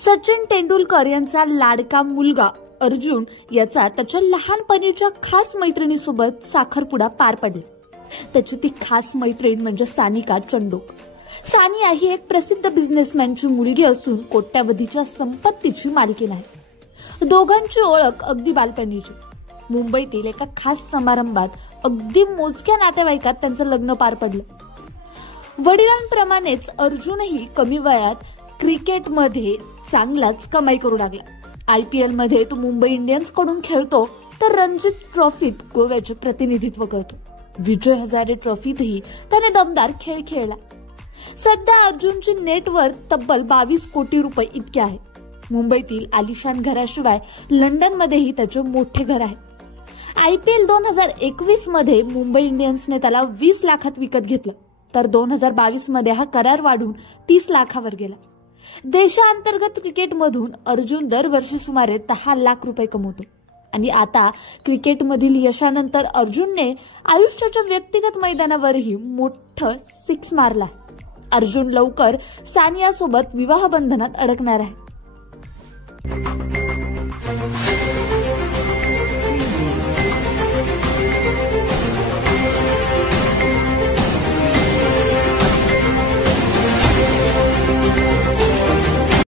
सचिन तेंडुलकर यांचा लाडका मुलगा अर्जुन याचा त्याच्या लहानपणीच्या खास मैत्रिणीसोबत साखरपुडा पार पडला. त्याची ती खास मैत्रीण म्हणजे सानिका चंडोक. सानिया ही एक प्रसिद्ध बिझनेसमॅनची मुलगी असून कोट्यावधीच्या संपत्तीची मालकीण आहे. दोघांची ओळख अगदी बालपणीची. मुंबईतील एका खास समारंभात अगदी मोजक्या नातेवाईकात त्यांचं लग्न पार पडलं. वडिलांप्रमाणेच अर्जुनही कमी वयात क्रिकेटमध्ये चांगलाच कमाई करू लागला. IPL मध्ये तो मुंबई इंडियन्स कडून खेळतो तर रणजी ट्रॉफीत गोव्याचे प्रतिनिधित्व करतो. विजय हजारे ट्रॉफीतही त्याने दमदार खेळ खेळला. सध्या अर्जुनची नेटवर्थ तब्बल 22 कोटी रुपये इतके आहे. मुंबईतील आलिशान घराशिवाय लंडनमध्येही त्याचे मोठे घर आहे. IPL 2021 मध्ये मुंबई इंडियन्सने त्याला 20 लाखात विकत घेतलं तर 2022 मध्ये हा करार वाढून 30 लाखावर गेला. देशांतर्गत क्रिकेटमधून अर्जुन दरवर्षी सुमारे 10 लाख रुपये कमवतो आणि आता क्रिकेटमधील यशानंतर अर्जुनने आयुष्याच्या व्यक्तिगत मैदानावरही मोठं 6 मारला. अर्जुन लवकर सानिया सोबत विवाह बंधनात अडकणार आहे.